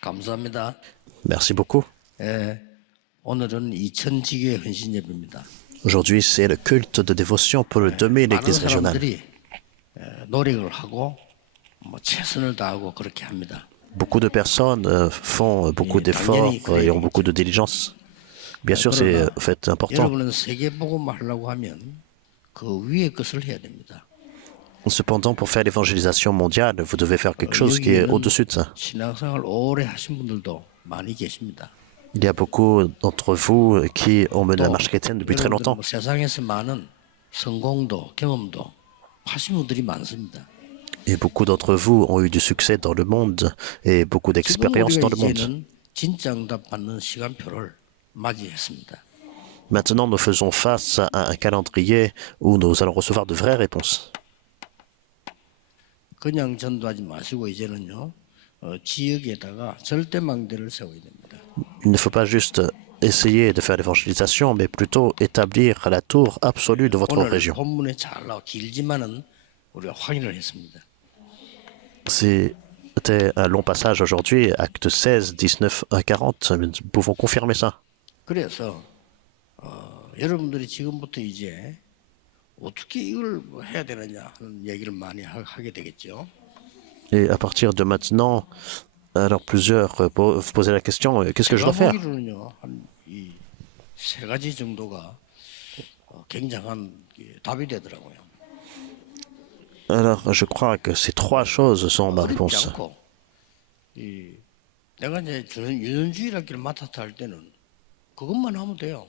감사합니다. Merci beaucoup. 예, 오늘은 2000지교의 헌신 예배입니다. Aujourd'hui, c'est le culte de dévotion pour le 2000 많은 églises régionales. 사람들이 노력을 하고 최선을 다하고 그렇게 합니다. Beaucoup de personnes font beaucoup d'efforts et ont beaucoup de diligence. Bien sûr, c'est un fait important. 여러분은 세계복음을 하려고 하면 그 위의 것을 해야 됩니다. Cependant, pour faire l'évangélisation mondiale, vous devez faire quelque chose qui est au-dessus de ça. 신앙생활 오래 하신 분들도 많이 계십니다. Il y a beaucoup d'entre vous qui ont mené la marche chrétienne depuis très longtemps. 세상에서 많은 성공도 경험도 하신 분들이 많습니다. Et beaucoup d'entre vous ont eu du succès dans le monde et beaucoup d'expérience dans le monde. 진짜 응답 받는 시간표를 맞이했습니다. Maintenant, nous faisons face à un calendrier où nous allons recevoir de vraies réponses. 그냥 전도하지 마시고 이제는요 지역에다가 절대망대를 세워야 됩니다. Il ne faut pas juste essayer de faire l'évangélisation, mais plutôt établir la tour absolue de votre 오늘 région. 본문에 잘 나와 길지만은 우리가 확인을 했습니다. C'était un long passage aujourd'hui, actes 16, 19 à 40. Nous pouvons confirmer ça. 그래서 여러분들이 지금부터 이제 어떻게 이걸 해야 되느냐 하는 얘기를 많이 하게 되겠죠. Et à partir de maintenant, alors plusieurs vous posez la question, qu'est-ce que je dois 제가 faire? 보기로는요 한 세 가지 정도가 굉장한 답이 되더라고요. Alors, je crois que ces trois choses sont ma 어렵지 réponse. 않고 내가 이제 유전주의학기를 맡아서 할 때는 그것만 하면 돼요.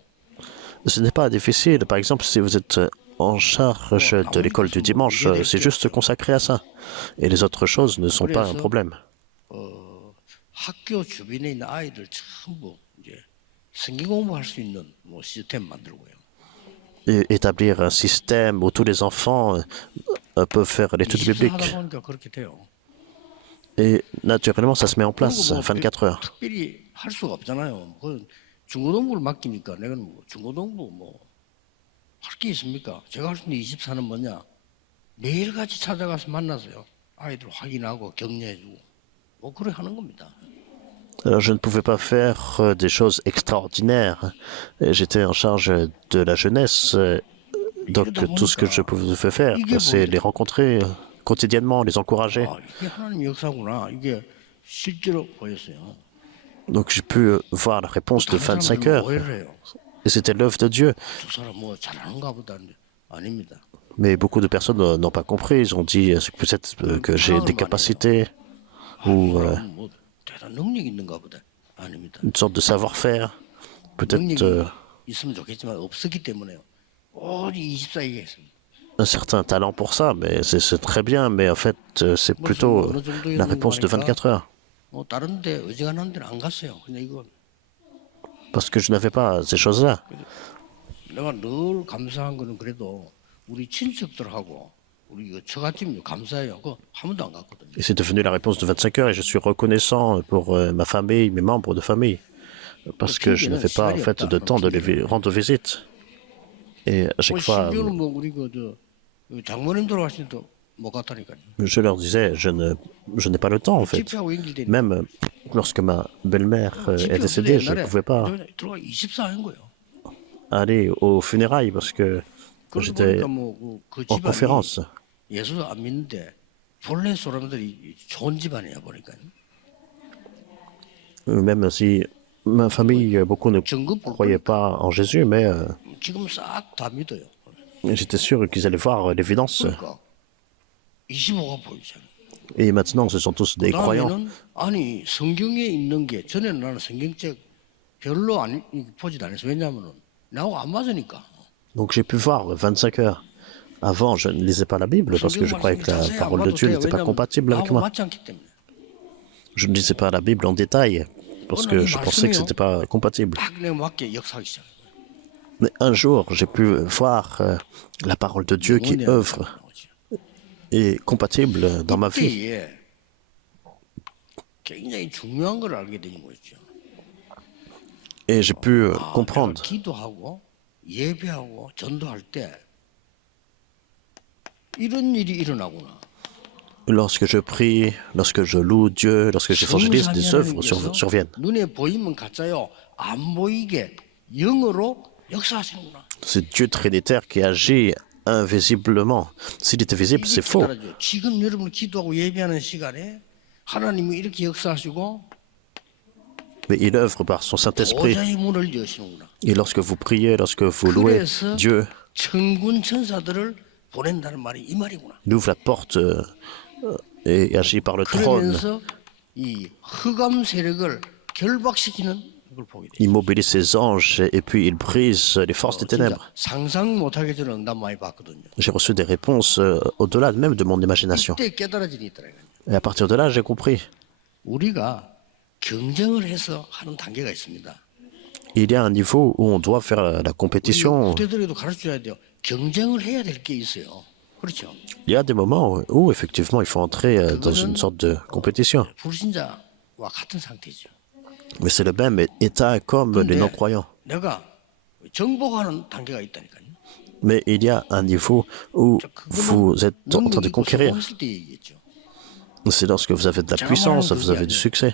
Ce n'est pas difficile. Par exemple, si vous êtes en charge de l'école du dimanche, c'est juste consacré à ça. Et les autres choses ne sont pas un problème. 학교 주변에 있는 아이들 전부 이제 성경 공부할 수 있는 시스템 만들고요. Et établir un système où tous les enfants peuvent faire l'étude biblique. 하다 보니까 그렇게 돼요. Et naturellement, ça se met en place 24 heures. 특별히 할 수가 없잖아요. 그 중고등부를 맡기니까 내가 중고등부 할 게 있습니까? 제가 할 수 있는 24는 뭐냐? 매일같이 찾아가서 만나서요. 아이들 확인하고 격려해주고 그래 하는 겁니다. Alors, je ne pouvais pas faire des choses extraordinaires. J'étais en charge de la jeunesse. Donc, tout ce que je pouvais faire, c'est les rencontrer quotidiennement, les encourager. 이게 하나님 역사구나. 이게 실제로 보였어요. Donc, j'ai pu voir la réponse de 25 heures. 오해를 해요. Et c'était l'œuvre de Dieu. 두 사람 잘하는가 보다. 아닙니다. Mais beaucoup de personnes n'ont pas compris. Ils ont dit peut-être que j'ai des capacités ou 대단 능력 있는가 보다. 아닙니다. une sorte de savoir-faire. Peut-être 있으면 좋겠지만 없었기 때문에요. 오직 24에 했습니다. un certain talent pour ça, mais c'est très bien. Mais en fait, c'est plutôt la réponse de 24 heures. 다른 데 어지간한 데는 안 갔어요. 그냥 이거 Parce que je n'avais pas ces choses-là. 내가 늘 감사한 거는 그래도 우리 친척들하고 우리 처갓집 감사해요. 그거 한 번도 안 갔거든요. Et c'est devenu la réponse de 25 heures et je suis reconnaissant pour ma famille, mes membres de famille. Parce que je n'avais pas en fait de temps de les rendre visite. Et à chaque fois, 심지어는 우리 장모님 돌아가신 때도 못 갔다니까요. je leur disais, je n'ai pas le temps en fait. 집회하고 연결되니까. Même lorsque ma belle-mère est décédée, je ne pouvais pas 들어가 24인 거예요. aller aux funérailles parce que j'étais 그 en 집안이 conférence. 예수 안 믿는데 본래 사람들이 좋은 집안이야 보니까. Même si ma famille, beaucoup ne croyaient pas en Jésus, mais 지금 싹 다 믿어요. j'étais sûr qu'ils allaient voir l'évidence. 그러니까 25가 보이잖아요. Et maintenant, ce sont tous des croyants. 그다음에는 아니 성경에 있는 게 전에는 나는 성경책 별로 보지도 않았어. 왜냐하면은 나하고 안 맞으니까. Donc j'ai pu voir 25 heures. Avant, je ne lisais pas la Bible parce que je croyais que la parole de Dieu n'était pas compatible avec moi. Je ne lisais pas la Bible en détail parce que je pensais que ce n'était pas compatible. Mais un jour, j'ai pu voir la parole de Dieu qui œuvre et compatible dans ma vie. 굉장히 중요한 걸 알게 된 거죠. Et j'ai pu comprendre. 기도하고 예배하고 전도할 때 이런 일이 일어나구나. Lorsque je prie, lorsque je loue Dieu, lorsque j'évangélise, des œuvres surviennent. 눈에 보이면 가짜요. 안 보이게 영으로 역사하시는구나. C'est Dieu trinitaire qui agit invisiblement. S'il était visible, c'est faux. 따라죠. 지금 여러분 기도하고 예배하는 시간에 하나님이 이렇게 역사하시고 Mais il œuvre par son Saint-Esprit. 보좌의 문을 여시는구나. Et lorsque vous priez, lorsque vous louez 그래서 Dieu, 천군 천사들을 보낸다는 말이 이 말이구나. il ouvre la porte et agit par le trône. 그러면서 이 흑암 세력을 결박시키는 걸 보게 돼. Il mobilise ses anges et puis il brise les forces des ténèbres. 상상 못하게 저는 응답 많이 받거든요. J'ai reçu des réponses au-delà même de mon imagination. 이때 깨달아지니 있더라고요. Et à partir de là, j'ai compris. 우리가 경쟁을 해서 하는 단계가 있습니다. Il y a un niveau où on doit faire la compétition. 그때들에도 가르쳐줘야 돼요. 경쟁을 해야 될 게 있어요. 그렇죠? Il y a des moments où effectivement il faut entrer dans une sorte de compétition. 불신자와 같은 상태죠. Mais c'est le même état comme les non-croyants. 내가 정복하는 단계가 있다니까요. Mais il y a un niveau où vous êtes en train de conquérir. 했을 때 얘기했죠. C'est lorsque vous avez de la puissance, vous avez du succès.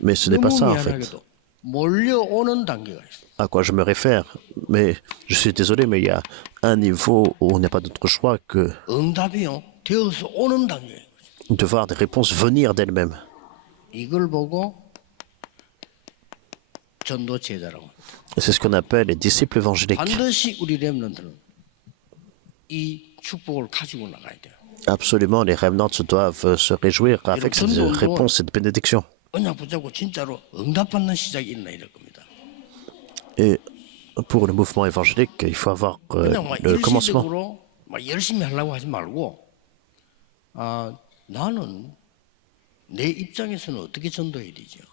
Mais ce n'est pas ça en fait. 몰려오는 단계가 있어. À quoi je me réfère? Mais je suis désolé, mais il y a un niveau où on n'a pas d'autre choix que 응답이요. 되어서 오는 단계. de voir des réponses venir d'elles-mêmes. 이걸 보고 전도 제자라고. Et c'est ce qu'on appelle les disciples évangéliques. 반드시 우리 렘넌트는 이 축복을 가지고 나가야 돼요. Absolument, les remnants doivent se réjouir avec cette réponse, cette bénédiction. 언약 붙잡고 진짜로 응답받는 시작이 있나 이럴 겁니다. Et pour le mouvement évangélique, il faut avoir 그냥 막 le commencement. 일시적으로 막 열심히 하려고 하지 말고 나는 내 입장에서는 어떻게 전도해야 되죠?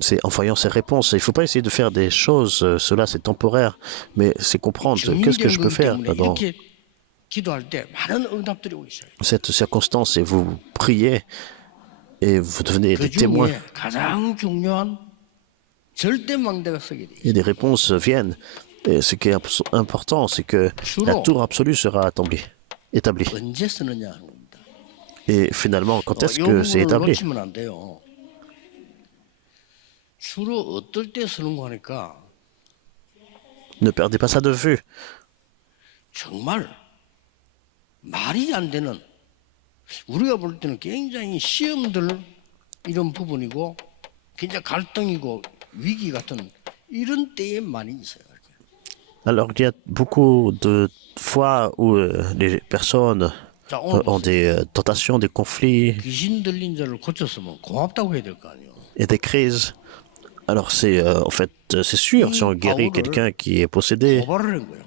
C'est en voyant ces réponses. Il ne faut pas essayer de faire des choses, cela c'est temporaire, mais c'est comprendre qu'est-ce que je peux faire dans 이렇게 기도할 때 많은 응답들이 오기 시작해요. cette circonstance et vous priez et vous devenez 그 des témoins. 중에 가장 중요한 절대 망대가 서게 돼요. Et des réponses viennent. Et ce qui est important, c'est que la tour absolue sera établie. 언제 쓰느냐 하는 겁니다. Et finalement, quand est-ce 요 que c'est 부분을 établi? 놓치면 안 돼요. 주로 어떨 때 쓰는 거 하니까 Ne perdez pas ça de vue. 정말 말이 안 되는 우리가 볼 때는 굉장히 시험들 이런 부분이고 굉장히 갈등이고 위기 같은 이런 때에 많이 있어요. Alors, il y a beaucoup de fois où les personnes 자, 오늘 ont des tentations, des conflits 귀신 들린 자를 고쳤으면 고맙다고 해야 될 거 아니에요. et des crises. Alors, c'est en fait, c'est sûr, si on guérit quelqu'un qui est possédé, 고발을 한 거예요.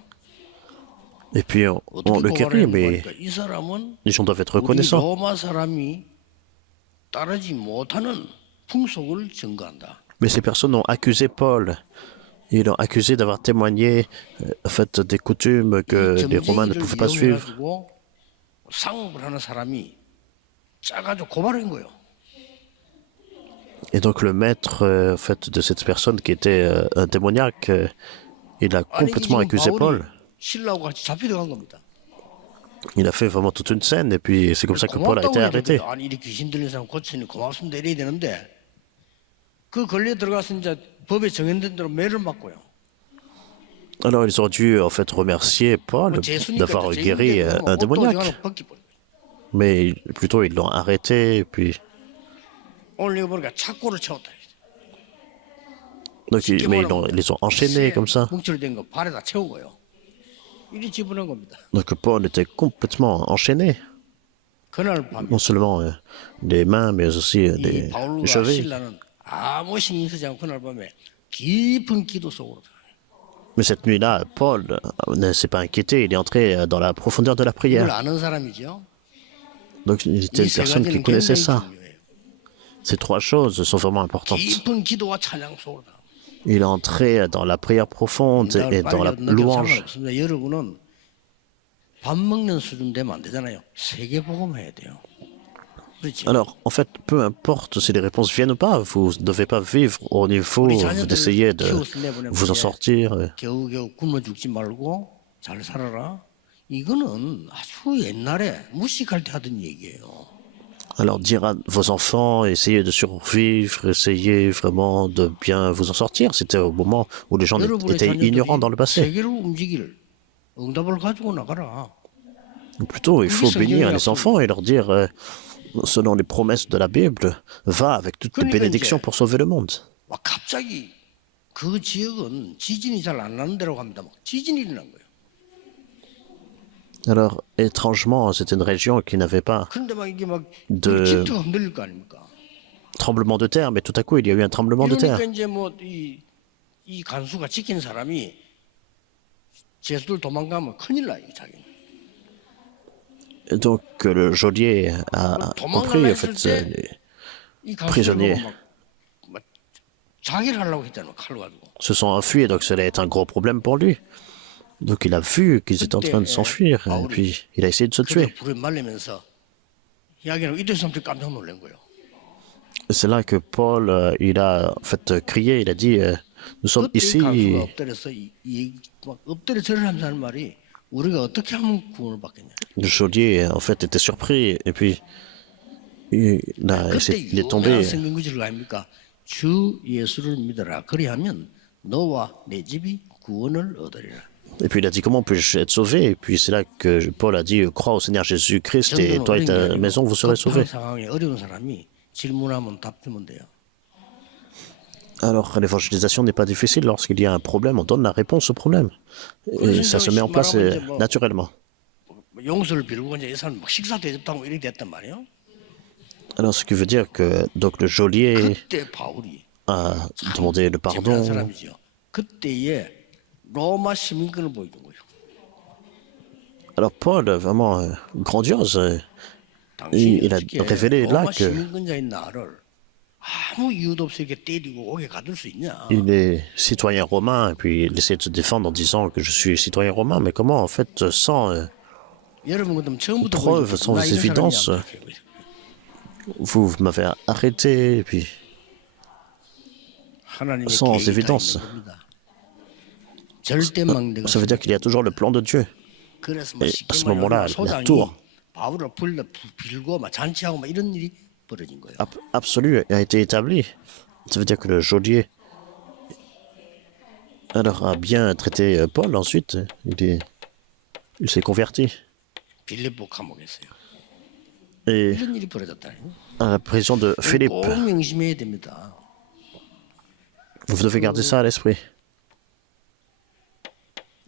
et puis on 어떻게 le guérit, 고발을 mais 하니까 이 사람은 les gens doivent être 우리 reconnaissants. 로마 사람이 따르지 못하는 풍속을 증거한다. Mais ces personnes ont accusé Paul. Ils l'ont accusé d'avoir témoigné en fait, des coutumes que les Romains ne pouvaient pas suivre. 이용해가지고 상업을 하는 사람이 짜가지고 고발한 거예요. Et donc le maître en fait, de cette personne qui était un démoniaque, il a 아니 complètement 지금 accusé 바울이 Paul. 신라하고 같이 잡혀들어간 겁니다. Il a fait vraiment toute une scène et puis c'est comme ça que Paul a été 고맙다고 해야 arrêté. 되거든. 아니 이렇게 귀신 들린 사람 고치니 고맙습니다 이래야 되는데 그 걸려 들어가서 이제 법에 정해진 대로 매를 맞고요. Alors ils ont dû en fait remercier Paul d'avoir guéri un démoniaque. Mais plutôt ils l'ont arrêté et puis 오늘 이거 보니까 착고를 채웠다. donc mais ils les ont enchaînés comme ça. 뭉쳐된 거 발에다 채우고요. 이리 집어넣은 겁니다. Donc Paul était complètement enchaîné, 그날 밤에 non seulement les mains mais aussi 이 les 바울과 chevilles. 신라는 아무 신경 쓰지 않고 그날 밤에 깊은 기도 속으로 들어가요. Mais cette nuit-là, Paul ne s'est pas inquiété, il est entré dans la profondeur de la 이걸 prière. 아는 사람이죠. Donc il était une 이 세 personne qui 가지는 connaissait 굉장히 ça. 중요해요. Ces trois choses sont vraiment importantes. 깊은 기도와 찬양 속으로 들어가요. Il est entré dans la prière profonde et dans la louange. 상관없습니다. 여러분은 밥 먹는 수준 되면 안 되잖아요. 세계 복음해야 돼요. 그렇지? Alors, en fait, peu importe si les réponses viennent ou pas, vous ne devez pas vivre au niveau d'essayer de vous en sortir. 겨우겨우 굶어 죽지 말고 잘 살아라. 이거는 아주 옛날에 무식할 때 하던 얘기예요. Alors dire à vos enfants, essayez de survivre, essayez vraiment de bien vous en sortir. C'était au moment où les gens 여러분의 étaient ignorants 자녀들이 dans le passé. 세계를 움직일 응답을 가지고 나가라. Ou plutôt, il 그게 faut bénir 성경의 les enfants 약속이에요. et leur dire, selon les promesses de la Bible, va avec toutes tes 그러니까 bénédictions 이제 pour sauver le monde. 막 갑자기 그 지역은 지진이 잘 안 나는 데라고 합니다. 막 지진이 일어난 거예요. Alors, étrangement, c'était une région qui n'avait pas 그런데 막 이게 막 de 집터가 흔들릴 거 아닙니까? tremblement de terre, mais tout à coup, il y a eu un tremblement de 이러니까 terre. 이제 뭐 이 간수가 지킨 사람이 죄수들 도망가면 큰일 나요, 자기. Et donc, le geôlier a compris, 도망가려 en 했을 fait, 때 les 이 간수들 prisonniers 보고 막 자기를 하려고 했잖아, 칼로 가지고. se sont enfuis, donc ça allait être un gros problème pour lui. Donc, il a vu qu'ils étaient en train de s'enfuir, et puis il a essayé de se tuer. 그때 불에 말리면서 이야기하고 이때 사람들이 깜짝 놀란 거예요. C'est là que Paul, il a en fait crié, il a dit, nous sommes 그때 이 간수가 ici. 엎드려서 막 엎드려 절을 하는 말이 우리가 어떻게 하면 구원을 받겠냐. Le geôlier, en fait, était surpris, et puis 그때 il est tombé. 유명한 성경 구절 아닙니까? 주 예수를 믿어라. 그리하면 너와 내 집이 구원을 얻으리라. Et puis il a dit, comment puis-je être sauvé? Et puis c'est là que Paul a dit, crois au Seigneur Jésus-Christ, et 정도는 toi et 어린 게 ta 아니고 maison, vous serez 급한 sauvés. 상황에 어려운 사람이 질문하면 답 주면 돼요. Alors, l'évangélisation n'est pas difficile. Lorsqu'il y a un problème, on donne la réponse au problème. Et ça se met en place naturellement. 용서를 빌고 이제 이 사람 막 식사 대접하고 이렇게 됐단 말이에요. Alors, ce qui veut dire que donc, le geôlier 그때 바울이 a demandé le 재미난 pardon. 사람이죠. 그때에 로마 시민권을 보여준 거예요. Alors, Paul, vraiment grandiose, 당신이 il a 어떻게 révélé là 로마 que 시민권자인 나를 아무 이유도 없이 이렇게 때리고 오게 가둘 수 있냐? il est citoyen romain, et puis il essaie de se défendre en disant que je suis citoyen romain. Mais comment, en fait, sans 여러분 그럼 처음부터 preuve, 보여줬거든. sans 나 이런 évidence, 사람이야. 이렇게 보여줘. vous m'avez arrêté, et puis 하나님의 sans 계획이 다 évidence. 있는 겁니다. 절대 막내가 Ça veut dire qu'il y a toujours le plan de Dieu. 그래서 막 Et 쉽게 à ce 말하면 moment-là, la 소장이 tour 바울을 빌고 막 잔치하고 막 이런 일이 벌어진 거예요. absolu a été établi. Ça veut dire que le geôlier alors a bien traité Paul ensuite. Il s'est converti. 빌립보 감옥에서요. Et 이런 일이 벌어졌다니. à la prison de Philippe, 꼭 명심해야 됩니다. vous devez garder ça à l'esprit.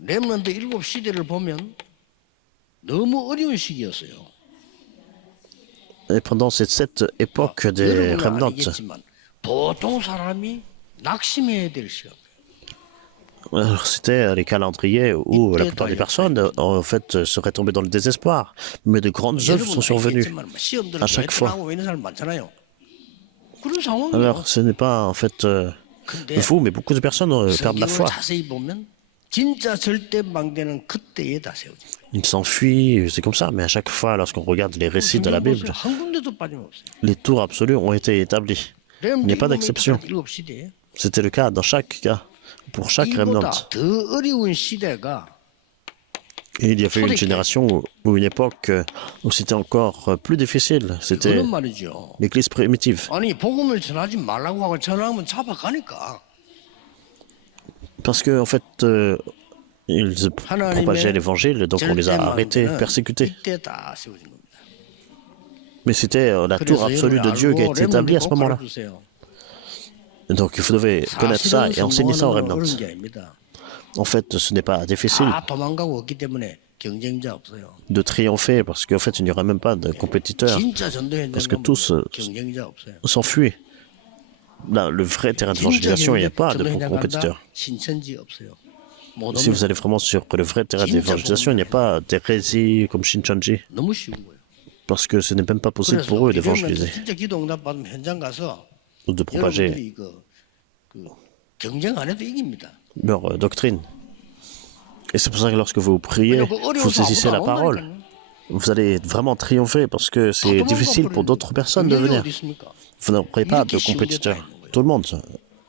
렘넌트 7 시대를 보면 너무 어려운 시기였어요. Et pendant cette époque des 여러분은 remnants, 아니겠지만 보통 사람이 낙심해야 될 시간. alors c'était les calendriers où la plupart des personnes en fait seraient tombées dans le désespoir. Mais de grandes œuvres sont survenues. 시험들을 à chaque fois. 하고 있는 사람 많잖아요. 그런 상황이에요. Alors ce n'est pas en fait 근데 vous, mais beaucoup de personnes perdent la 성경을 foi. 자세히 보면 진짜 절대 망대는 그때에 다 세워진 거예요. Ils s'enfuient, c'est comme ça. Mais à chaque fois, lorsqu'on regarde les récits de la 성경 Bible, 보세요. 한 군데도 빠짐없어요. les tours absolus ont été établis. Il n'y a pas d'exception. 7 시대에 C'était le cas dans chaque cas, pour chaque remnant. 이보다 더 어려운 시대가 Et il y avait une génération ou une époque où c'était encore plus difficile. C'était 그런 말이죠. l'Église primitive. 아니 복음을 전하지 말라고 하고 전하면 잡아가니까 Parce que, en fait, ils propageaient l'évangile, donc on les a arrêtés, persécutés. 이때 다 세워진 겁니다. Mais c'était la tour absolue de Dieu qui a été établie à ce moment-là. Donc vous devez connaître ça et enseigner ça aux remnants. 그런 게 아닙니다. En fait, ce n'est pas difficile 다 도망가고 없기 때문에 경쟁자 없어요. de triompher parce qu'en fait, il n'y aura même pas de compétiteurs. 진짜 전도에 Parce que tous 경쟁자 없어요. s'enfuient. Là, le vrai terrain d'évangélisation, il n'y a pas de compétiteurs. 신천지 없어요. 못 Si vous allez vraiment sur le vrai terrain d'évangélisation, il n'y a pas d'hérésie comme Shincheonji. 너무 쉬운 거예요. Parce que ce n'est même pas possible 그래서 pour eux 기도하면 d'évangéliser 진짜 기도 응답 받으면 현장 가서 ou de propager 여러분들이 그 경쟁 안 해도 이깁니다. leur doctrine. Et c'est pour ça que lorsque vous priez, vous saisissez la parole. Vous allez vraiment triompher parce que c'est difficile pour d'autres personnes de venir. Vous n'aurez pas de compétiteurs. Tout le monde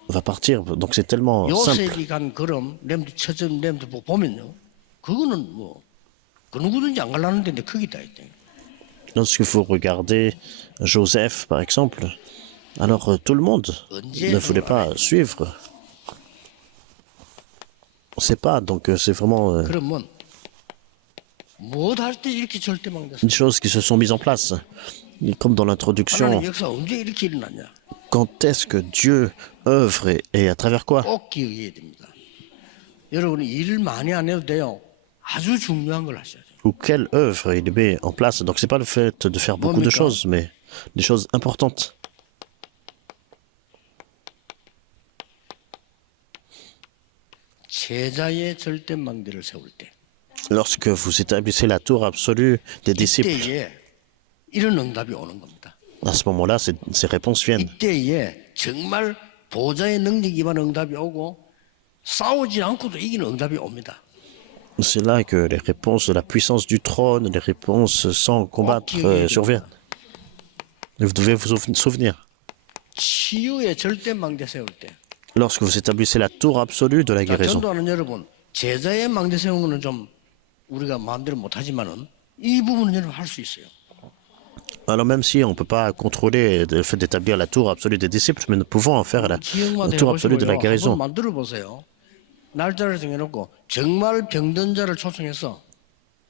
va partir, donc c'est tellement simple. 요셉이 간 걸음 렘드 처전 렘드 보면요. 그거는 뭐 그 누구든지 안 갈라는데 거기 다 있대. Lorsque vous regardez Joseph, par exemple, alors tout le monde ne voulait pas suivre. On ne sait pas, donc c'est vraiment 그러면 뭐할 때 이렇게 절대망대했어요? des choses qui se sont mises en place. Et comme dans l'introduction, 하나님 역사 언제 이렇게 일어났냐? quand est-ce que Dieu œuvre et à travers quoi? 꼭 기억해야 됩니다. 여러분이 일을 많이 안 해도 돼요. 아주 중요한 걸 하셔야 돼요. Ou quelle œuvre il met en place. Donc c'est pas le fait de faire beaucoup de choses, mais des choses importantes. 제자의 절대망대를 세울 때 Lorsque vous établissez la tour absolue des disciples, 이때에 이런 응답이 오는 겁니다. à ce moment-là, ces réponses viennent. 이때에 정말 보좌의 능력 기반 응답이 오고 싸우지 않고도 이기는 응답이 옵니다. C'est là que les réponses de la puissance du trône, les réponses sans combattre surviennent. Et vous devez vous souvenir. 치유의 절대망대 세울 때 Lorsque vous établissez la tour absolue de la 자, guérison, 전도하는 여러분 제자의 망대 세우는 거는 좀 우리가 마음대로 못하지만은 이 부분은 여러분 할 수 있어요. alors même si on ne peut pas contrôler le fait d'établir la tour absolue des disciples, mais nous pouvons en faire la 지역마다 tour absolue de la 해보시고요. guérison. 한번 만들어 보세요. 날짜를 정해놓고 정말 병든 자를 초청해서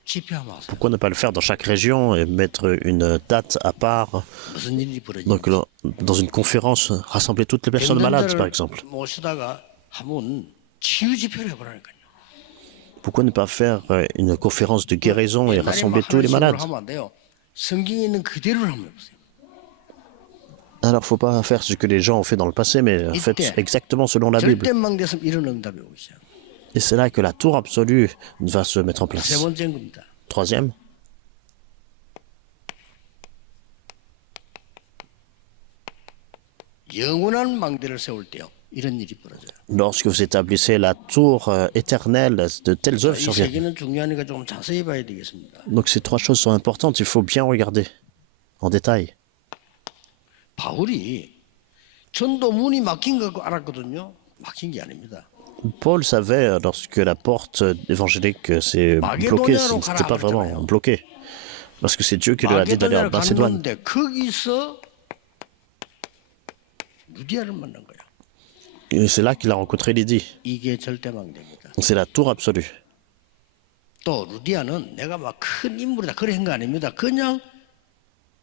집회하면 하세요. Pourquoi ne pas le faire dans chaque région et mettre une date à part? 무슨 일이 벌어지는지. Donc, dans une conférence, rassembler toutes les personnes 병든 malades, par 자를 exemple. 모시다가 하면 치유 집회를 해보라니까요. Pourquoi ne pas faire une conférence de guérison et 옛날에 rassembler 막 tous les 하는 식으로 malades? 하면 안 돼요. 성경에 있는 그대로를 한번 해보세요. Alors, faut pas faire ce que les gens ont fait dans le passé, mais faites exactement selon la Bible. 절대망대에서 이런 응답이 오기 시작. Et c'est là que la tour absolue va se mettre en place. 세 번째인 겁니다. Troisième, 영원한 망대를 세울 때요. 이런 일이 벌어져요. lorsque vous établissez la tour éternelle, de telles œuvres 이 surviennent. 세 개는 중요하니까 좀 자세히 봐야 되겠습니다. Donc ces trois choses sont importantes, il faut bien regarder en détail. 바울이 전도 문이 막힌 거 알았거든요. 막힌 게 아닙니다. Paul savait lorsque la porte évangélique s'est bloquée, ce n'était pas vraiment bloqué. Parce que c'est Dieu qui lui a dit d'aller en 마게도냐를 Macédoine. 갔는데 거기서 루디아를 만난 거예요. Et c'est là qu'il a rencontré Lydie. 이게 절대망대입니다. C'est la tour absolue. 또 루디아는 내가 막 큰 인물이다 그런 거 아닙니다. 그냥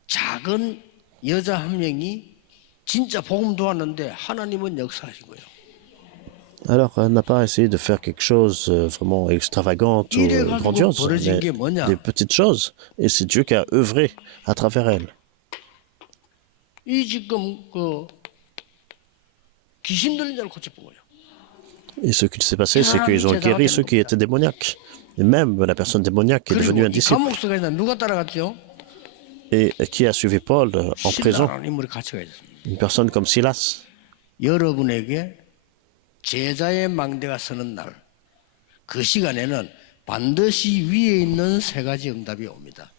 작은 여자 한 명이 진짜 복음 도왔는데 하나님은 역사하신 거예요. Alors, elle n'a pas essayé de faire quelque chose vraiment extravagante ou grandiose, mais des petites choses. Et c'est Dieu qui a œuvré à travers elle. 이 지금 그 귀신 들린 자를 고쳐본 거예요. Et ce qui s'est passé, c'est qu'ils ont guéri ceux qui étaient démoniaques. Et même la personne démoniaque est devenue un 그리고 이 disciple. 감옥서가 누가 따라갔죠? Et qui a suivi Paul en prison? 신라라는 인물이 같이 가 있습니다. Une personne comme Silas. 여러분에게 제자의 망대가 서는 날, 그 시간에는 반드시 위에 있는 세 가지 응답이 옵니다.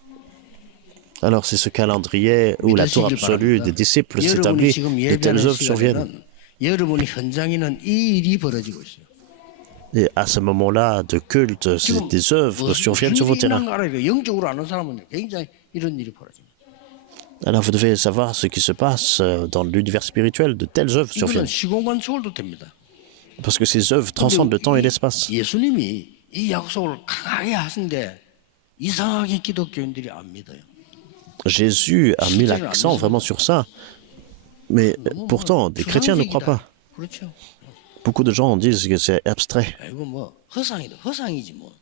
Alors c'est ce calendrier où la tour absolue des disciples 여러분이 s'établit 지금 et telles 예배하는 œuvres surviennent. 시간에는 여러분이 현장에는 이 일이 벌어지고 있어요. Et à ce moment-là de culte, des œuvres surviennent sur vos terrains. 영적으로 아는 사람은 굉장히 이런 일이 벌어집니다. Alors vous devez savoir ce qui se passe dans l'univers spirituel, de telles œuvres 이거는 surviennent. 시공간 초월도 됩니다. Parce que ces œuvres transcendent le temps et l'espace. 예수님이 이 약속을 강하게 하신데 이상하게 기독교인들이 안 믿어요. Jésus a mis l'accent vraiment sur ça. Mais pourtant, des chrétiens ne croient pas. 그렇죠. Beaucoup de gens disent que c'est abstrait. 이거 뭐 허상이다. 허상이지 뭐.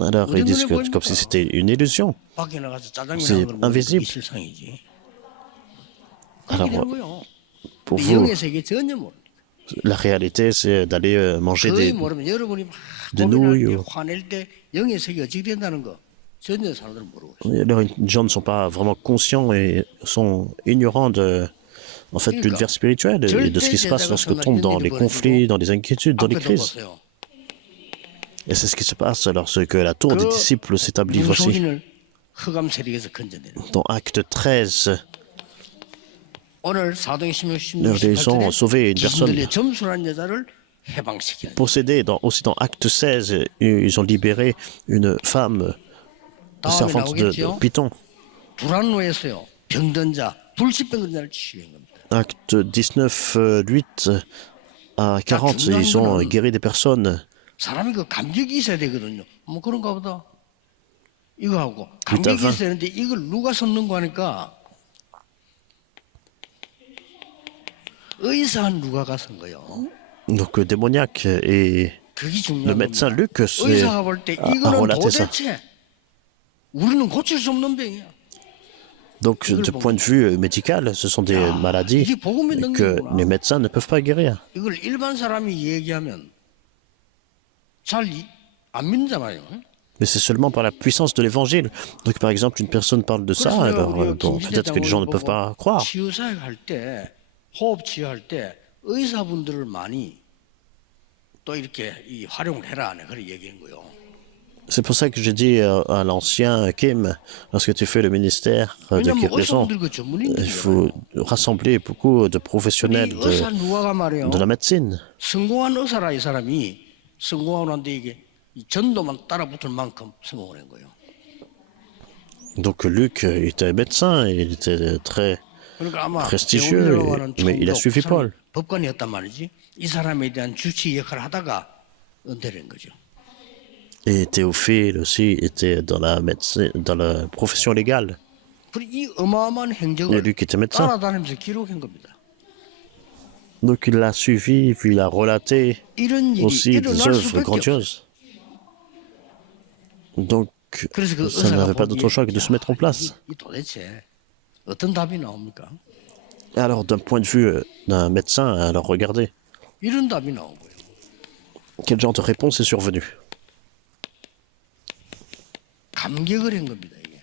Alors ils disent que comme si c'était une illusion. 밖에 나가서 짜장면 C'est 하는 걸 invisible. 이게 실상이지. Alors, 그렇게 되는 거예요. Pour 근데 vous, 영의 세계 전혀 모릅니다. la réalité, c'est d'aller manger 거의 des 모르면 여러분이 막 nouilles. 고민할 때 화낼 때 영의 세계 어떻게 된다는 거 전혀 사람들은 모르고 있어요. Alors, les gens ne sont pas vraiment conscients et sont ignorants de, en fait, de l'univers spirituel et de ce qui se passe lorsque tombe dans les conflits, dans les inquiétudes, dans les 앞에도 crises. 보세요. Et c'est ce qui se passe lorsque la tour des disciples s'établit voici. 무속인을 흑암 세력에서 건져내는. Dans Acte 13, 오늘 사도행 16, ils ont sauvé une personne 귀신들의 점수란 여자를 해방시키는. possédée. Aussi dans Acte 16, ils ont libéré une femme 다음에 servante de 나오겠죠. Python. 두란노에서요. 병든 자, 불치병든 자를 치유한 겁니다. Acte 19, 8 à 40, ils ont guéri des personnes. 사람이 그 감격이 있어야 되거든요. 뭐 그런가 보다. 이거 하고 감격이 vint. 있어야 되는데 이걸 누가 섞는 거 하니까 의사 누가가 쓴 거요. Donc le démoniaque et 그게 le 중요한 médecin 겁니다. Luc 의사가 볼 때 a 이거는 relaté ça. 도대체 우리는 고칠 수 없는 병이야. Donc de point de vue médical, ce sont des maladies 이게 복음의 que 능력이구나. les médecins ne peuvent pas guérir. 이걸 일반 사람이 얘기하면 잘 안 믿는단 말이에요. Mais c'est seulement par la puissance de l'évangile. Donc par exemple, une personne parle de ça, alors bon, peut-être que les gens ne peuvent pas croire. 치유사역 할 때, 호흡 치유할 때 의사분들을 많이 또 이렇게 활용을 해라. 그렇게 얘기한 거요. C'est pour ça que j'ai dit à l'ancien Kim, lorsque tu fais le ministère de 왜냐면 guérison, 의사분들 그 전문인들이잖아요. il faut rassembler beaucoup de professionnels 이 의사 누가가 말이에요. de la médecine. 성공한 의사라 이 사람이 성공하고 난데 이게 이 전도만 따라붙을 만큼 성공을 한 거예요. Donc Luc était médecin, il était très 그러니까 아마 prestigieux, mais il a suivi Paul. 법관이었단 말이지. 이 사람에 대한 주치 역할을 하다가 은퇴를 한 거죠. Et Théophile aussi était dans la médecine, dans la profession légale. 그리고 이 어마어마한 Et 행적을 Luc était médecin. 따라다니면서 기록한 겁니다. Donc il l'a suivi, puis il a relaté 이런 일이 aussi des 일어날 œuvres 수밖에 없어요. grandioses. Donc 그래서 그 ça 의사가 n'avait pas d'autre choix que de se mettre en place. 이 도대체 어떤 답이 나옵니까? Alors d'un point de vue d'un médecin, alors regardez, 이런 답이 나온 거예요. quel genre de réponse est survenu? 감격을 한 겁니다. 이게.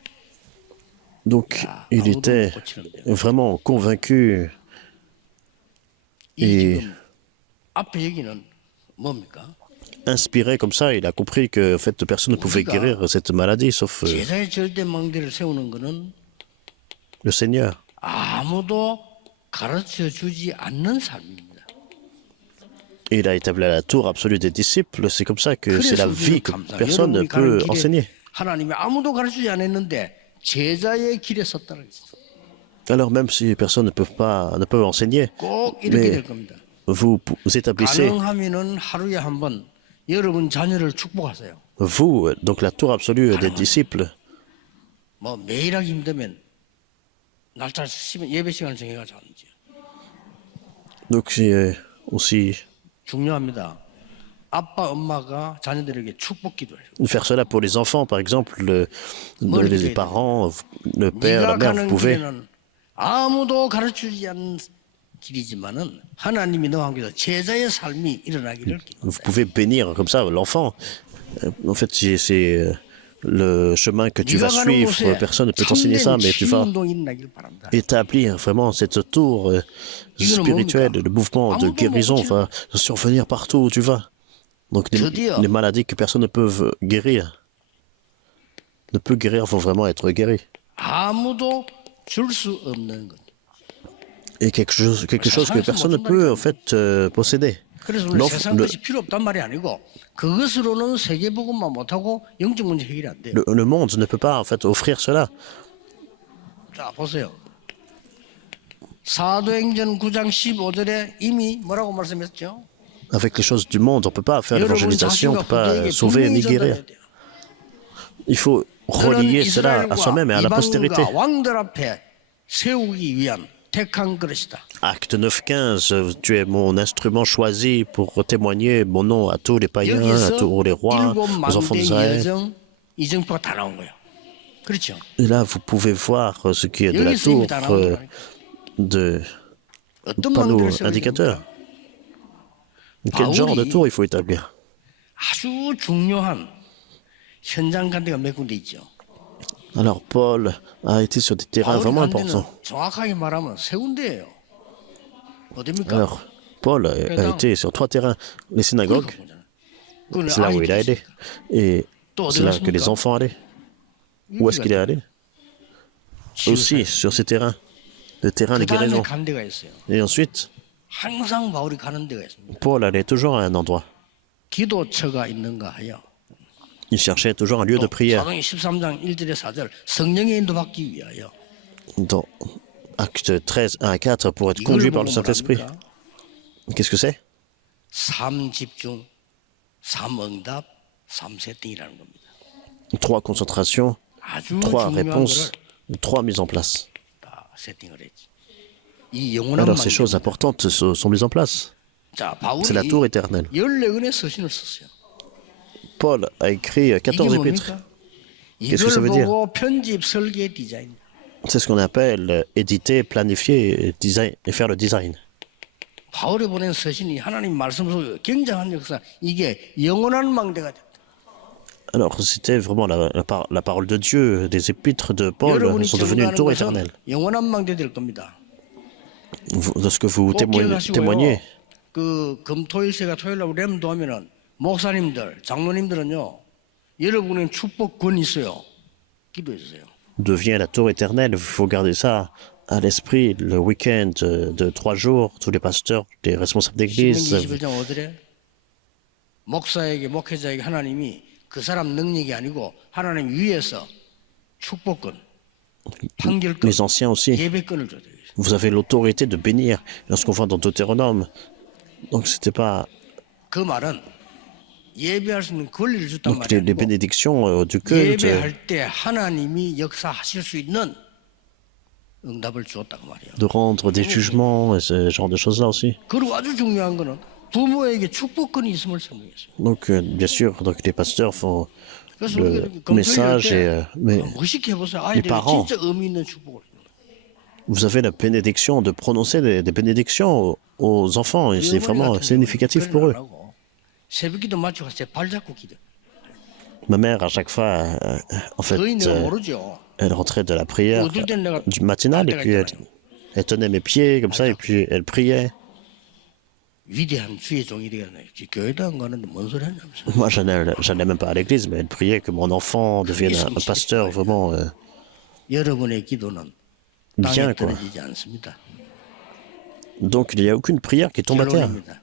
Donc il était vraiment convaincu 이 et 지금 앞에 얘기는 뭡니까? inspiré comme ça, il a compris que en fait, personne ne pouvait guérir cette maladie sauf 제자의 절대 망대를 세우는 거는 le Seigneur. 아무도 가르쳐 주지 않는 삶입니다. Il a établi la tour absolue des disciples. C'est comme ça que c'est la 그래서 vie 우리는 que 감사해요. personne ne 여러분이 peut 가는 길에 enseigner. 하나님이 아무도 가르치지 않았는데 제자의 길에 섰다는 거죠. Alors même si personne ne peut enseigner, 꼭 이렇게 mais 될 겁니다. vous établissez, 가능하면은 하루에 한 번 여러분 자녀를 축복하세요. vous, donc la tour absolue des disciples, 뭐 매일 하기 힘들면 날짜 예배 시간을 정해가지고 하는지. donc c'est aussi 중요합니다. 아빠 엄마가 자녀들에게 축복 기도해요. faire cela pour les enfants, par exemple, les parents, le père, la 네가 mère, vous 가는 pouvez. 길에는 아무도 가르치지 않는 길이지만은 하나님이 너와 함께서 제자의 삶이 일어나기를 Vous pouvez bénir comme ça l'enfant. En fait, c'est le chemin que tu vas suivre. Personne ne peut t'enseigner ça, mais tu vas établir vraiment cette tour spirituelle. Le mouvement de guérison va survenir partout où tu vas. Donc les maladies que personne ne peut guérir, vont vraiment être guéries. 아무도 줄 수 없는 것. Et quelque chose que personne ne peut en fait posséder. 그래서 우리 세상 것이 필요 없단 말이 아니고 그것으로는 세계복음만 못하고 영적 문제 해결이 안 돼요. Le monde ne peut pas en fait offrir cela. 자 보세요. 사도행전 9장 15절에 이미 뭐라고 말씀했죠? Avec les choses du monde, on ne peut pas faire l'évangélisation, on ne peut pas sauver ni guérir. Il faut relier cela à soi-même et à la postérité. 왕들 앞에 세우기 위한 택한 그릇이다. Acte 9.15, tu es mon instrument choisi pour témoigner mon nom à tous les païens, à tous les rois, aux enfants d'Israël. 이정표가 다 나온 거예요. 그렇죠? Et là, vous pouvez voir ce qui est de la tour de panneaux indicateurs. Quel genre de tour il faut établir? 아주 중요한 현장 간 데가 몇 군데 있죠. Alors Paul a été sur des terrains vraiment importants. 정확하게 말하면 세 군데예요. 어디입니까? Alors Paul a été sur 3 terrains. Les synagogues, c'est là où il a allé. Et c'est là que les enfants allaient. Où est-ce qu'il est allé? Aussi sur ces terrains. Le terrain de guérison. 간 데가 있어요. Et ensuite, 항상 바울이 가는 데가 있습니다. Paul allait toujours à un endroit. 기도처가 있는가 하여 Il cherchait toujours un lieu de 또 prière. 사도행 13장 1절에 4절 성령의 인도받기 위하여 Dans Acte 13, 1 à 4, pour être 이걸 conduit par 보고 le Saint-Esprit. 말합니까? Qu'est-ce que c'est? 3집중, 3응답, 3세팅이라는 겁니다. 3 concentrations, 아주 3 중요한 réponses, 거를 3 mises en place. 다 세팅을 했지. 이 영원한 Alors ces choses 망대입니다. importantes sont mises en place. 자, C'est la 바울이 tour éternelle. 14권의 서신을 썼어요. Paul a écrit 이게 14 épîtres. 뭡니까? Qu'est-ce que ça 이걸 veut dire? 보고 편집, 설계, 디자인. C'est ce qu'on appelle éditer, planifier design, et faire le design. 바울이 보낸 서신이 하나님 말씀 속에 굉장한 역사. 이게 영원한 망대가 됐다. Alors c'était vraiment la parole de Dieu. Des épîtres de Paul 여러분이 sont devenues une tour 증거하는 éternelle. 것은 영원한 망대 될 겁니다. De ce que vous 꼭 기억하시고요. témoignez, 그 금토일세가 토요일날 렘도 하면은 목사님들, 장로님들은요. 여러분의 축복권이 있어요. 기도해 주세요. devient la tour éternelle. Il faut garder ça à l'esprit. Le week-end de 3 jours, tous les pasteurs, les responsables d'église, 신명기 21장 5절에 목사에게 목회자에게 하나님이 그 사람 능력이 아니고 하나님 위에서 축복권, 판결권, les anciens aussi. 예배권을 줘야 돼요. Vous avez l'autorité de bénir. Lorsqu'on voit dans Deutéronome, donc c'était pas 그 말은 예배할 수 있는 권리를 줬단 donc 말이야. les bénédictions du culte, 예배할 때 하나님이 역사하실 수 있는 응답을 주었다고 말이에요. de rendre des jugements, et ce genre de choses-là aussi. 그리고 아주 중요한 거는 부모에게 축복권이 있음을 설명했어요. Donc bien sûr, donc les pasteurs font 그래서 le 우리가 이렇게 message 검토할 때 mais 무식해 보세요. 아이들이 parents. 진짜 의미 있는 축복을 해요. vous avez la bénédiction de prononcer des bénédictions aux enfants et c'est vraiment significatif pour eux. 새벽기도 마치고 제 발 잡고 기도. Ma mère, à chaque fois, en fait, 거의 내가 모르죠. elle rentrait de la prière 어떨 땐 내가 du matinal et puis elle tenait mes pieds comme ça et puis elle priait. 위대한 주의 종이 되겠네. 교회도 안 가는데 뭔 소리 하냐면서. Moi, j'allais même pas à l'église, mais elle priait que mon enfant devienne un pasteur vraiment 여러분의 기도는 bien, 땅에 quoi. 떨어지지 않습니다. Donc, il n'y a aucune prière qui tombe à terre. 결론입니다.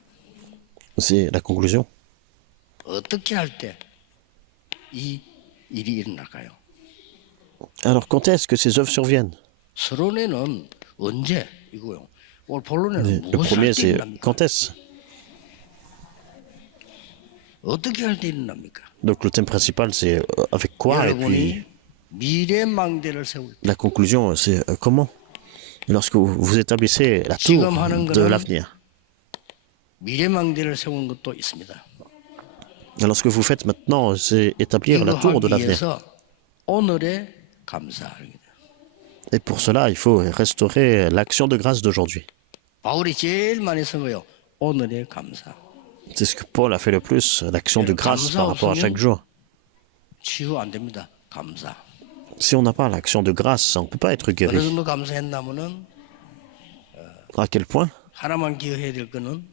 C'est la conclusion. 어떻게 할 때 이 일이 일어날까요? Alors, quand est-ce que ces œuvres surviennent? 서론에는 언제 이거요. 오늘 본론에는 Le 무엇을 premier, 할 때 c'est 일어납니까? quand est-ce? 어떻게 할 때 일어납니까? Donc, le thème principal, c'est avec quoi? Et puis, 여러분이 미래 망대를 세울 때 la conclusion, c'est comment? Lorsque vous établissez la tour 지금 하는 de 거는 l'avenir. 미래 망대를 세우는 것도 있습니다. Alors, ce que vous faites maintenant, c'est établir la 이거 tour de 하기 l'avenir. 위해서 오늘의 감사합니다. Et pour cela, il faut restaurer l'action de grâce d'aujourd'hui. 바울이 제일 많이 쓴 거예요. 오늘의 감사. C'est ce que Paul a fait le plus, l'action de grâce par rapport à chaque jour. 치유 안 됩니다. 감사. Si on n'a pas l'action de grâce, on ne peut pas être 어느 guéri. 정도 감사했나면은 À quel point? 하나만 기억해야 될 거는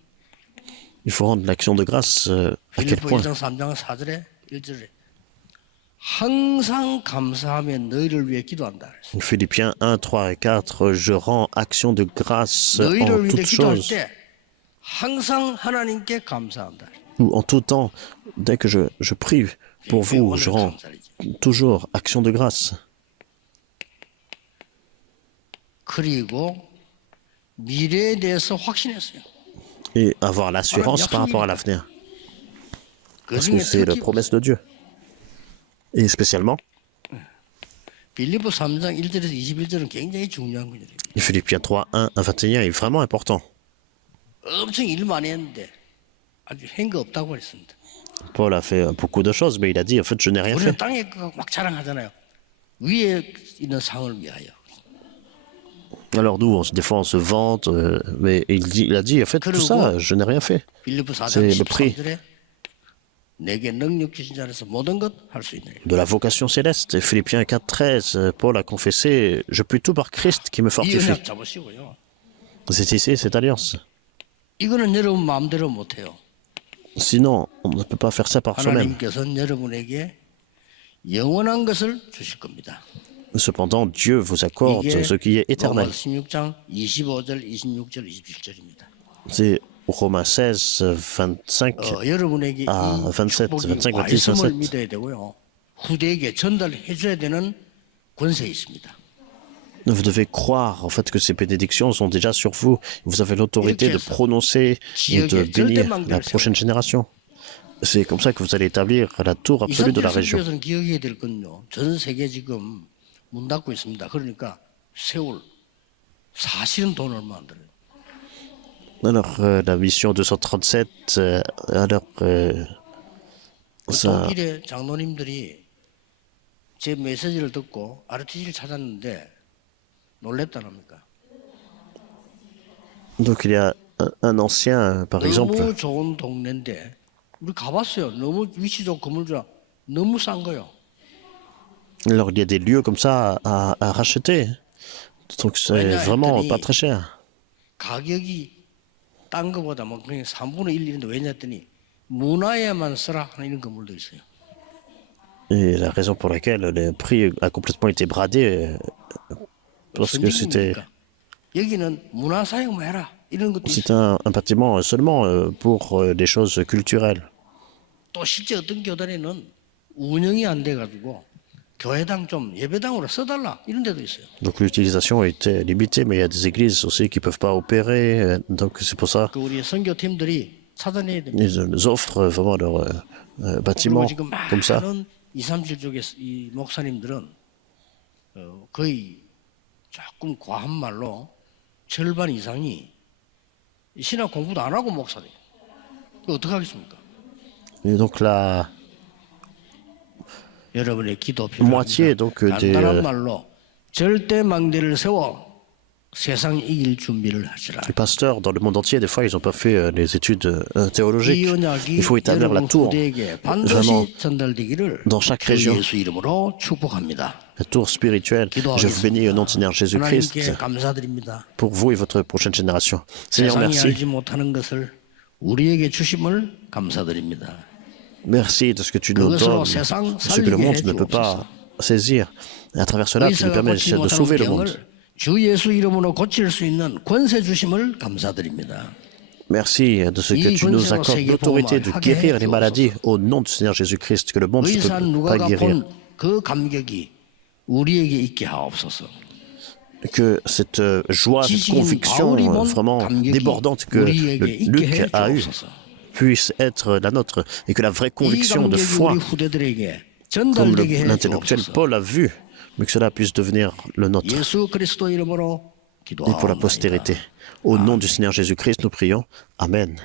Il faut rendre l'action de grâce à quel 빌립보 point? 1장 3장 4절에 1절에 항상 감사하며 너희를 위해 기도한다. 그랬어요. Philippiens 1, 3 et 4, je rends action de grâce en 너희를 위해 toutes 기도할 choses, 때 항상 하나님께 감사한다. ou en tout temps, dès que je prie pour vous, je rends toujours action de grâce. 그리고 미래에 대해서 확신했어요. Et avoir l'assurance par rapport à l'avenir. Parce que c'est la promesse de Dieu. Et spécialement, 빌립보 3장 1절에서 21절은 굉장히 중요한 거예요. Philippiens 3, 1 à 21 est vraiment important. 엄청 일 많이 했는데 아주 한 거 없다고 그랬습니다. Paul a fait beaucoup de choses, mais il a dit, en fait, je n'ai rien 우리는 fait. 땅에 막 자랑하잖아요. 위에 있는 상을 위하여. Alors nous, des fois, on se vante, mais il a dit, en fait, tout ça, je n'ai rien fait. 빌립보 4장 C'est le prix 13절에 내게 능력 주신 자라서 모든 것 할 수 있는. de la vocation céleste. Et Philippiens 4, 13, Paul a confessé, je puis tout par Christ qui me 이 fortifie. 언약 잡으시고요. C'est ici, cette alliance. 이거는 여러분 마음대로 못해요. Sinon, on ne peut pas faire ça par soi-même. 하나님께서는 여러분에게 영원한 것을 주실 겁니다. Cependant, Dieu vous accorde 이게 ce qui est éternel. 로마 16장 25절, 26절, 27절입니다. C'est Romains 16, 25 여러분에게 à 이 27, 축복이 25, 와 26, 있음을 27. 믿어야 되고요. 후대에게 전달해 줘야 되는 권세 있습니다. Vous devez croire en fait que ces bénédictions sont déjà sur vous. Vous avez l'autorité de prononcer et de bénir la prochaine génération. C'est comme ça que vous allez établir la tour absolue de la région. 이산주에서는 기억해야 될 건요. 전 세계 지금 문 닫고 있습니다. 그러니까 세울 사실은 돈 얼마 안 들어요. Alors, la mission 237, alors, ça, 독일의 장로님들이 제 메시지를 듣고 RTC를 찾았는데 놀랬다랍니까? donc il y a un ancien, par exemple, 너무 좋은 동네인데 우리 가봤어요. 너무 위치 좋고 건물 좋아. 너무 싼 거요. alors il y a des lieux comme ça à racheter. Donc c'est vraiment pas très cher. 가격이 딴 거보다 뭐 그냥 3분의 1인데 왜냐 했더니 문화에만 쓰라 하는 이런 건물도 있어요. Et la raison pour laquelle le prix a complètement été bradé, parce que c'était 선진국이니까. 여기는 문화 사용만 해라 이런 것도 c'est 있어요. un bâtiment seulement pour des choses culturelles. 또 실제 어떤 교단에는 운영이 안 돼가지고 교회당 좀 예배당으로 써달라 이런 데도 있어요. Donc l'utilisation était limitée, mais il y a des églises aussi qui ne peuvent pas opérer. Donc c'est pour ça 그 우리 선교팀들이 찾아내야 됩니다. qu'ils offrent vraiment leur 그리고 bâtiment 지금 comme ça. 많은 237 쪽의 이 목사님들은 거의 조금 과한 말로 절반 이상이 신학 공부도 안 하고 목사님. 어떻게 하겠습니까? Et donc la 여러분의 기도 moitié 필요합니다. donc des 간단한 말로 절대 망대를 세워 세상 이길 준비를 하시라. les pasteurs dans le monde entier, des fois, ils n'ont pas fait les études théologiques. 이 언약이 Il faut établir la 여러분 tour, 후대에게 vraiment, 반드시 전달되기를 dans chaque 주 région. 예수 이름으로 축복합니다. la tour spirituelle. Je vous bénis au nom du Seigneur Jésus-Christ 하나님께 감사드립니다. pour vous et votre prochaine génération. Seigneur, 세상이 merci. 알지 못하는 것을 우리에게 주심을 감사드립니다. Merci de ce que tu nous 그것으로 donnes, 세상 ce que le 살리게 monde ne peut 해주옵소서. pas saisir. Et à travers cela, tu nous 의사가 permets 고치지 de 못하는 sauver le monde. 병을 주 예수 이름으로 고칠 수 있는 권세 주심을 감사드립니다. Merci de ce que tu nous accordes l'autorité de guérir les maladies au nom du Seigneur Jésus-Christ, que le monde ne 의사 peut pas 누가가 guérir. 본 그 감격이 우리에게 있게 하옵소서. Que cette joie, cette conviction vraiment débordante que Luc a eue puisse être la nôtre et que la vraie 이 conviction de 감격이 foi, 우리 후대들에게 comme 전달되게 해 l'intellectuel 주옵소서. Paul a vu, mais que cela puisse devenir le nôtre 예수 그리스도 이름으로 et pour la 기도하옵나이다. postérité. Au nom du Seigneur Jésus-Christ, nous prions. Amen.